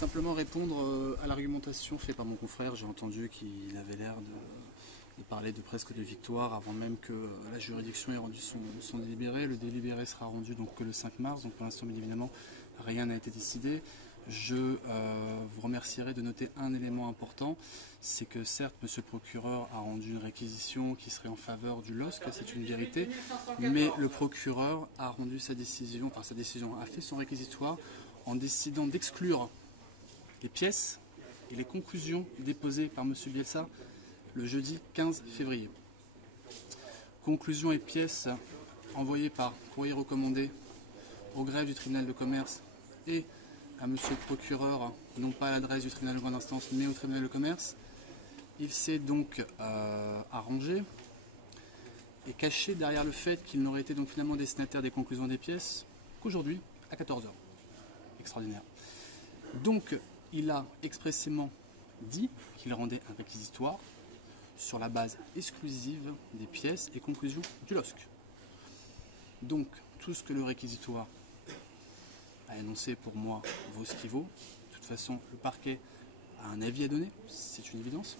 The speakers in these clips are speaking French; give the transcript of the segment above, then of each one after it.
Simplement répondre à l'argumentation faite par mon confrère. J'ai entendu qu'il avait l'air de parler de presque de victoire avant même que la juridiction ait rendu son délibéré. Le délibéré sera rendu donc que le 5 mars, donc pour l'instant bien évidemment rien n'a été décidé. Je vous remercierai de noter un élément important, c'est que certes monsieur le procureur a rendu une réquisition qui serait en faveur du LOSC, c'est une vérité, mais le procureur a rendu sa décision, a fait son réquisitoire en décidant d'exclure les pièces et les conclusions déposées par M. Bielsa le jeudi 15 février. Conclusions et pièces envoyées par courrier recommandé au greffe du tribunal de commerce et à M. le procureur, non pas à l'adresse du tribunal de grande instance, mais au tribunal de commerce. Il s'est donc arrangé et caché derrière le fait qu'il n'aurait été donc finalement destinataire des conclusions des pièces qu'aujourd'hui, à 14 h. Extraordinaire. Donc, il a expressément dit qu'il rendait un réquisitoire sur la base exclusive des pièces et conclusions du LOSC. Donc, tout ce que le réquisitoire a énoncé pour moi vaut ce qui vaut. De toute façon, le parquet a un avis à donner, c'est une évidence.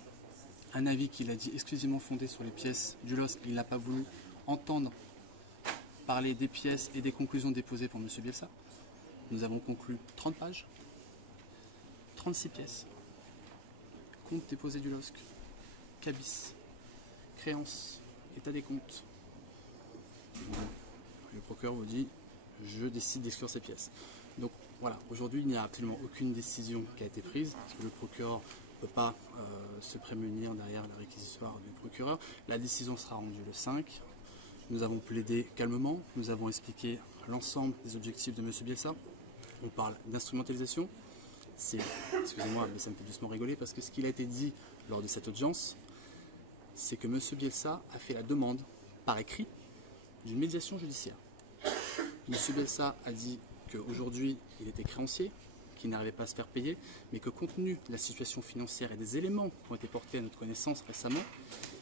Un avis qu'il a dit exclusivement fondé sur les pièces du LOSC. Il n'a pas voulu entendre parler des pièces et des conclusions déposées pour M. Bielsa. Nous avons conclu 30 pages. 36 pièces, compte déposé du LOSC, cabis, créance, état des comptes. Le procureur vous dit, je décide d'exclure ces pièces. Donc voilà, aujourd'hui il n'y a absolument aucune décision qui a été prise, parce que le procureur ne peut pas se prémunir derrière la réquisitoire du procureur. La décision sera rendue le 5. Nous avons plaidé calmement, nous avons expliqué l'ensemble des objectifs de M. Bielsa. On parle d'instrumentalisation. Excusez-moi, mais ça me fait doucement rigoler parce que ce qu'il a été dit lors de cette audience, c'est que M. Bielsa a fait la demande par écrit d'une médiation judiciaire. M. Bielsa a dit qu'aujourd'hui il était créancier, qu'il n'arrivait pas à se faire payer, mais que compte tenu de la situation financière et des éléments qui ont été portés à notre connaissance récemment,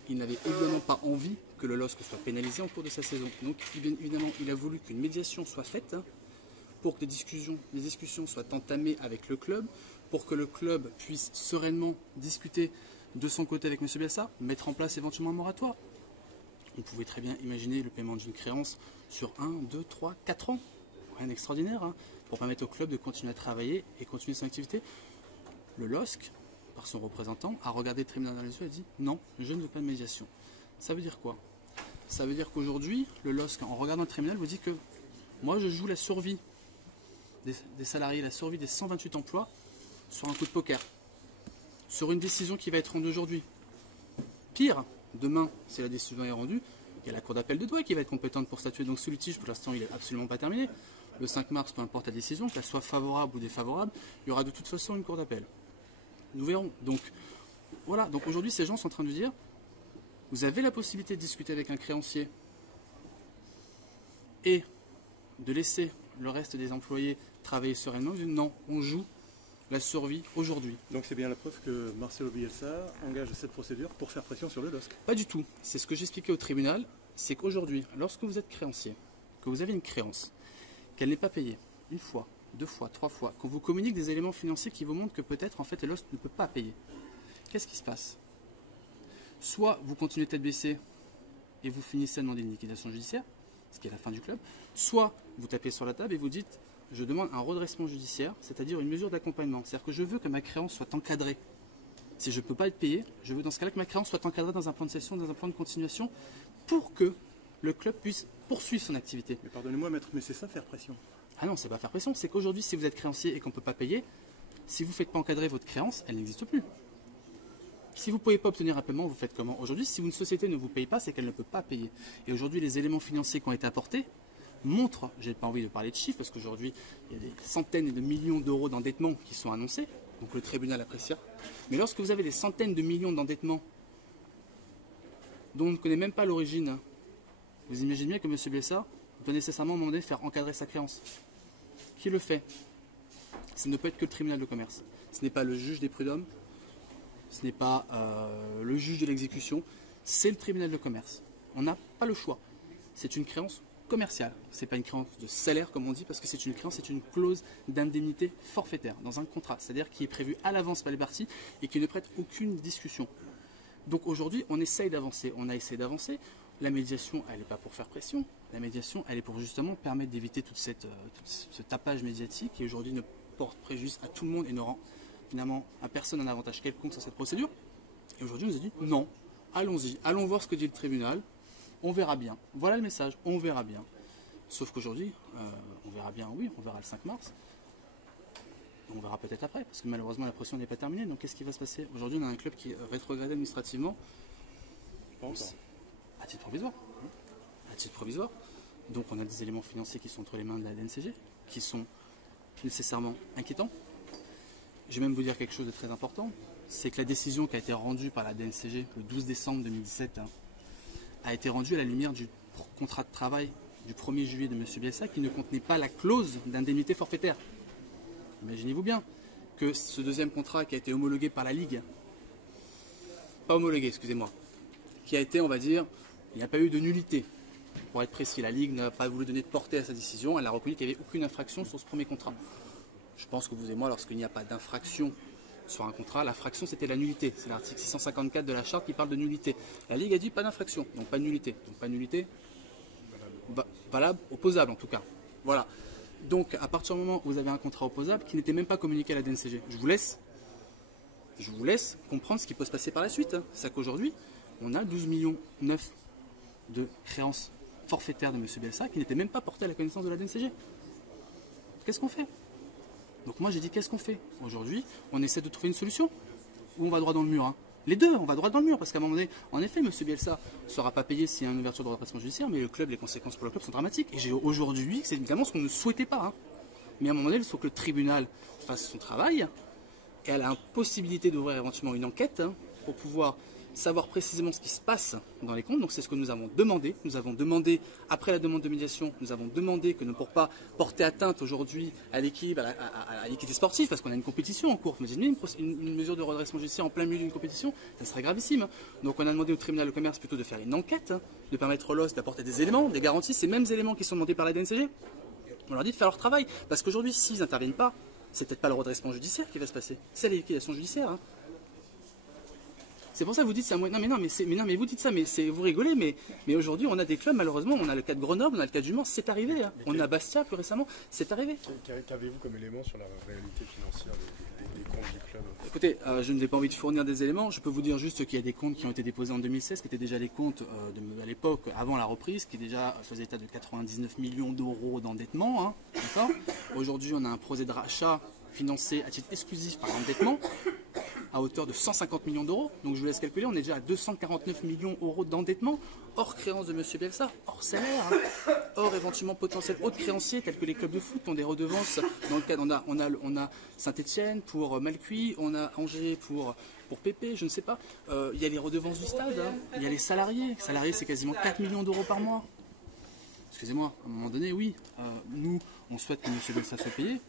il n'avait évidemment pas envie que le LOSC soit pénalisé en cours de sa saison. Donc évidemment il a voulu qu'une médiation soit faite, pour que des discussions soient entamées avec le club, pour que le club puisse sereinement discuter de son côté avec M. Bielsa, mettre en place éventuellement un moratoire. On pouvait très bien imaginer le paiement d'une créance sur 1, 2, 3, 4 ans. Rien d'extraordinaire, hein, pour permettre au club de continuer à travailler et continuer son activité. Le LOSC, par son représentant, a regardé le tribunal dans les yeux et a dit « Non, je ne veux pas de médiation ». Ça veut dire quoi? Ça veut dire qu'aujourd'hui, le LOSC, en regardant le tribunal, vous dit que moi je joue la survie des salariés, la survie des 128 emplois sur un coup de poker, sur une décision qui va être rendue aujourd'hui. Pire, demain, si la décision est rendue, il y a la cour d'appel de Douai qui va être compétente pour statuer. Donc ce litige, pour l'instant, il n'est absolument pas terminé. Le 5 mars, peu importe la décision, qu'elle soit favorable ou défavorable, il y aura de toute façon une cour d'appel. Nous verrons. Donc voilà, donc aujourd'hui, ces gens sont en train de dire, vous avez la possibilité de discuter avec un créancier et de laisser le reste des employés travailler sereinement. Non, on joue la survie aujourd'hui. Donc c'est bien la preuve que Marcelo Bielsa engage cette procédure pour faire pression sur le LOSC? Pas du tout. C'est ce que j'expliquais au tribunal, c'est qu'aujourd'hui, lorsque vous êtes créancier, que vous avez une créance, qu'elle n'est pas payée, une fois, 2 fois, 3 fois, qu'on vous communique des éléments financiers qui vous montrent que peut-être en fait le LOSC ne peut pas payer, qu'est-ce qui se passe? Soit vous continuez tête baissée et vous finissez à demander une liquidation judiciaire, ce qui est la fin du club, soit vous tapez sur la table et vous dites je demande un redressement judiciaire, c'est-à-dire une mesure d'accompagnement. C'est-à-dire que je veux que ma créance soit encadrée. Si je ne peux pas être payé, je veux dans ce cas-là que ma créance soit encadrée dans un plan de cession, dans un plan de continuation, pour que le club puisse poursuivre son activité. Mais pardonnez-moi maître, mais c'est ça faire pression? Ah non, c'est pas faire pression, c'est qu'aujourd'hui si vous êtes créancier et qu'on ne peut pas payer, si vous ne faites pas encadrer votre créance, elle n'existe plus. Si vous ne pouvez pas obtenir un paiement, vous faites comment? Aujourd'hui, si une société ne vous paye pas, c'est qu'elle ne peut pas payer. Et aujourd'hui, les éléments financiers qui ont été apportés montrent, j'ai pas envie de parler de chiffres, parce qu'aujourd'hui, il y a des centaines de millions d'euros d'endettement qui sont annoncés, donc le tribunal appréciera. Mais lorsque vous avez des centaines de millions d'endettements dont on ne connaît même pas l'origine, vous imaginez bien que M. Bielsa doit nécessairement à un moment donné faire encadrer sa créance. Qui le fait? Ça ne peut être que le tribunal de commerce. Ce n'est pas le juge des prud'hommes, ce n'est pas le juge de l'exécution, c'est le tribunal de commerce. On n'a pas le choix. C'est une créance commerciale. Ce n'est pas une créance de salaire comme on dit, parce que c'est une créance, c'est une clause d'indemnité forfaitaire dans un contrat, c'est-à-dire qui est prévu à l'avance par les parties et qui ne prête aucune discussion. Donc aujourd'hui, on essaye d'avancer, on a essayé d'avancer. La médiation, elle n'est pas pour faire pression, la médiation, elle est pour justement permettre d'éviter tout ce tapage médiatique qui aujourd'hui ne porte préjudice à tout le monde et ne rend finalement à personne un avantage quelconque sur cette procédure. Et aujourd'hui, on nous a dit non, allons-y, allons voir ce que dit le tribunal, on verra bien. Voilà le message, on verra bien. Sauf qu'aujourd'hui, on verra bien, oui, on verra le 5 mars, on verra peut-être après, parce que malheureusement la pression n'est pas terminée. Donc qu'est-ce qui va se passer? Aujourd'hui, on a un club qui est rétrogradé administrativement. À titre provisoire. À titre provisoire. Donc on a des éléments financiers qui sont entre les mains de la DNCG, qui sont nécessairement inquiétants. Je vais même vous dire quelque chose de très important, c'est que la décision qui a été rendue par la DNCG le 12 décembre 2017 a été rendue à la lumière du contrat de travail du 1er juillet de M. Bielsa qui ne contenait pas la clause d'indemnité forfaitaire. Imaginez-vous bien que ce deuxième contrat qui a été homologué par la Ligue, pas homologué, excusez-moi, qui a été, on va dire, il n'y a pas eu de nullité. Pour être précis, la Ligue n'a pas voulu donner de portée à sa décision, elle a reconnu qu'il n'y avait aucune infraction sur ce premier contrat. Je pense que vous et moi, lorsqu'il n'y a pas d'infraction sur un contrat, l'infraction c'était la nullité. C'est l'article 654 de la charte qui parle de nullité. La Ligue a dit pas d'infraction, donc pas de nullité. Donc pas de nullité, valable, opposable en tout cas. Voilà. Donc à partir du moment où vous avez un contrat opposable qui n'était même pas communiqué à la DNCG, je vous laisse comprendre ce qui peut se passer par la suite. C'est qu'aujourd'hui, on a 12,9 millions de créances forfaitaires de M. Bielsa qui n'étaient même pas portées à la connaissance de la DNCG. Qu'est-ce qu'on fait? Donc moi j'ai dit qu'est-ce qu'on fait? Aujourd'hui, on essaie de trouver une solution ou on va droit dans le mur, hein. Les deux, on va droit dans le mur, parce qu'à un moment donné, en effet, M. Bielsa ne sera pas payé s'il y a une ouverture de redressement judiciaire, mais le club, les conséquences pour le club sont dramatiques. Et aujourd'hui, c'est évidemment ce qu'on ne souhaitait pas, hein. Mais à un moment donné, il faut que le tribunal fasse son travail, et elle a la possibilité d'ouvrir éventuellement une enquête, hein, pour pouvoir savoir précisément ce qui se passe dans les comptes. Donc c'est ce que nous avons demandé. Nous avons demandé, après la demande de médiation, nous avons demandé que pour pas porter atteinte aujourd'hui à l'équipe, à l'équité sportive, parce qu'on a une compétition en cours. Imaginez une mesure de redressement judiciaire en plein milieu d'une compétition, ça serait gravissime. Donc on a demandé au tribunal de commerce plutôt de faire une enquête, hein, de permettre au LOS d'apporter des éléments, des garanties, ces mêmes éléments qui sont demandés par la DNCG. On leur dit de faire leur travail. Parce qu'aujourd'hui, s'ils n'interviennent pas, c'est peut-être pas le redressement judiciaire qui va se passer, c'est la liquidation judiciaire, hein. C'est pour ça que vous dites ça. Non mais vous dites ça, mais vous rigolez, mais aujourd'hui on a des clubs, malheureusement, on a le cas de Grenoble, on a le cas du Mans, c'est arrivé, hein. On a Bastia plus récemment, c'est arrivé. Qu'avez-vous comme élément sur la réalité financière des comptes du club? Écoutez, je n'ai pas envie de fournir des éléments, je peux vous dire juste qu'il y a des comptes qui ont été déposés en 2016, qui étaient déjà les comptes à l'époque, avant la reprise, qui déjà faisaient état de 99 millions d'euros d'endettement, hein, d'accord. Aujourd'hui on a un projet de rachat financé à titre exclusif par l'endettement, à hauteur de 150 millions d'euros. Donc je vous laisse calculer, on est déjà à 249 millions d'euros d'endettement, hors créance de M. Bielsa, hors salaire, hein, hors éventuellement potentiel autres créanciers tels que les clubs de foot qui ont des redevances. Dans le cadre, on a Saint-Etienne pour Malcuit, on a Angers pour Pépé, je ne sais pas. Il y a les redevances du stade, hein. Il y a les salariés. Les salariés, c'est quasiment 4 millions d'euros par mois. Excusez-moi, à un moment donné, oui, nous, on souhaite que M. Bielsa soit payé.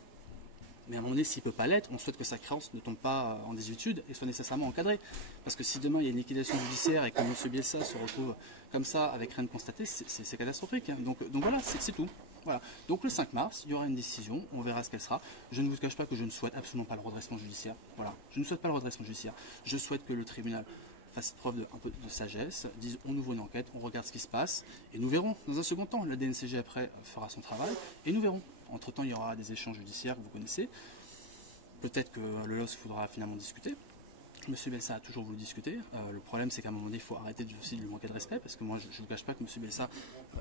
Mais à un moment donné, s'il ne peut pas l'être, on souhaite que sa créance ne tombe pas en désuétude et soit nécessairement encadrée. Parce que si demain il y a une liquidation judiciaire et que M. Bielsa se retrouve comme ça avec rien de constaté, c'est catastrophique. Donc voilà, c'est tout. Voilà. Donc le 5 mars, il y aura une décision, on verra ce qu'elle sera. Je ne vous cache pas que je ne souhaite absolument pas le redressement judiciaire. Voilà. Je ne souhaite pas le redressement judiciaire. Je souhaite que le tribunal fasse preuve un peu de sagesse, dise on ouvre une enquête, on regarde ce qui se passe et nous verrons. Dans un second temps, la DNCG après fera son travail et nous verrons. Entre-temps, il y aura des échanges judiciaires que vous connaissez. Peut-être que le LOS faudra finalement discuter. M. Bielsa a toujours voulu discuter. Le problème, c'est qu'à un moment donné, il faut arrêter aussi de lui manquer de respect, parce que moi, je ne vous cache pas que M. Bielsa,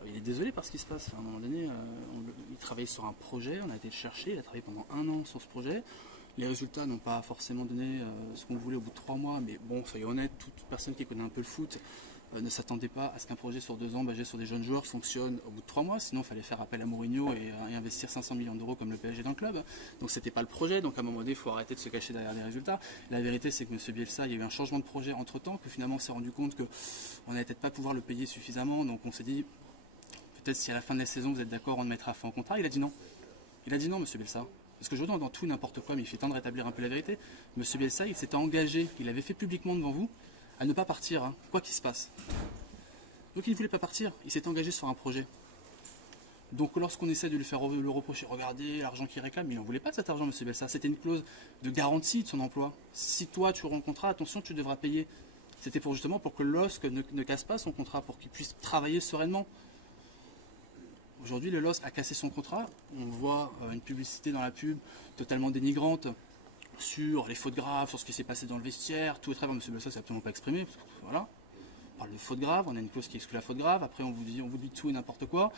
il est désolé par ce qui se passe. À un moment donné, il travaillait sur un projet, on a été le chercher, il a travaillé pendant 1 an sur ce projet. Les résultats n'ont pas forcément donné ce qu'on voulait au bout de 3 mois, mais bon, soyons honnêtes, toute personne qui connaît un peu le foot ne s'attendait pas à ce qu'un projet sur 2 ans basé sur des jeunes joueurs fonctionne au bout de 3 mois, sinon il fallait faire appel à Mourinho et investir 500 millions d'euros comme le PSG dans le club. Donc c'était pas le projet, donc à un moment donné il faut arrêter de se cacher derrière les résultats. La vérité c'est que M. Bielsa, il y a eu un changement de projet entre temps, que finalement on s'est rendu compte qu'on n'allait peut-être pas pouvoir le payer suffisamment, donc on s'est dit peut-être si à la fin de la saison vous êtes d'accord on le mettra fin au contrat. Il a dit non. Il a dit non M. Bielsa. Parce qu'aujourd'hui dans tout n'importe quoi, mais il fait temps de rétablir un peu la vérité. M. Bielsa il s'était engagé, il avait fait publiquement devant vous à ne pas partir, hein, quoi qu'il se passe. Donc il ne voulait pas partir, il s'est engagé sur un projet. Donc lorsqu'on essaie de lui faire le reprocher, regardez l'argent qu'il réclame, il n'en voulait pas de cet argent, monsieur Bielsa. C'était une clause de garantie de son emploi. Si toi tu romps le contrat, attention, tu devras payer. C'était justement pour que LOSC ne casse pas son contrat, pour qu'il puisse travailler sereinement. Aujourd'hui, le LOSC a cassé son contrat. On voit une publicité dans la pub totalement dénigrante sur les fautes graves, sur ce qui s'est passé dans le vestiaire. Tout est très bien, monsieur Bielsa, c'est absolument pas exprimé. Parce que, voilà. On parle de fautes graves, on a une clause qui exclut la faute grave. Après, on vous dit tout et n'importe quoi.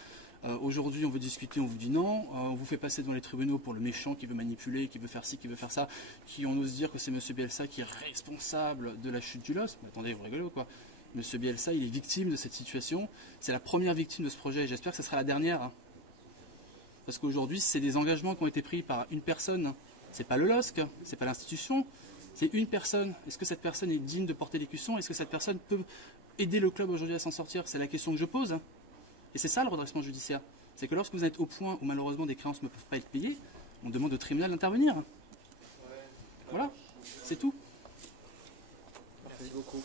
Aujourd'hui, on veut discuter, on vous dit non. On vous fait passer devant les tribunaux pour le méchant qui veut manipuler, qui veut faire ci, qui veut faire ça, qui on ose dire que c'est monsieur Bielsa qui est responsable de la chute du LOSC. Mais attendez, vous rigolez ou quoi? Monsieur Bielsa, il est victime de cette situation. C'est la première victime de ce projet. J'espère que ce sera la dernière. Hein. Parce qu'aujourd'hui, c'est des engagements qui ont été pris par une personne. C'est pas le LOSC, c'est pas l'institution, c'est une personne. Est-ce que cette personne est digne de porter l'écusson? Est-ce que cette personne peut aider le club aujourd'hui à s'en sortir? C'est la question que je pose. Hein. Et c'est ça le redressement judiciaire. C'est que lorsque vous êtes au point où malheureusement des créances ne peuvent pas être payées, on demande au tribunal d'intervenir. Voilà, c'est tout. Merci beaucoup.